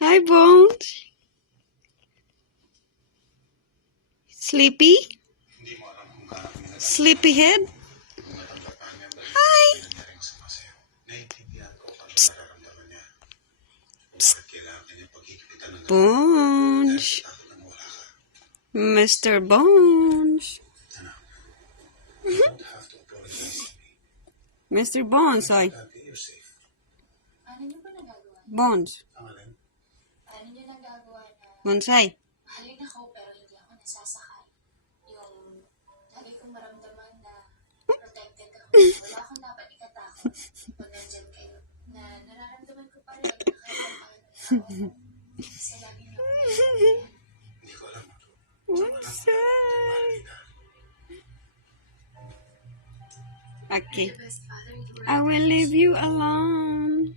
Hi, Bones. Sleepy? Sleepyhead? Hi. Psst. Psst. Bones. Mr. Bones. Mr. Bones, ay. Paano niyo ba nagagawa? Bones. Paano niyo nagagawa na Bonsai. mahalin ako pero hindi ako nasasakal? Yung lagi kong maramdaman na protected ako. Wala akong dapat ikatakot pag nandyan kayo. Na nararamdaman ko pa rin na kahit paano kasi lagi niyo ako naiintindihan. Bonsai. Okay. The best father in the world. I will leave you alone.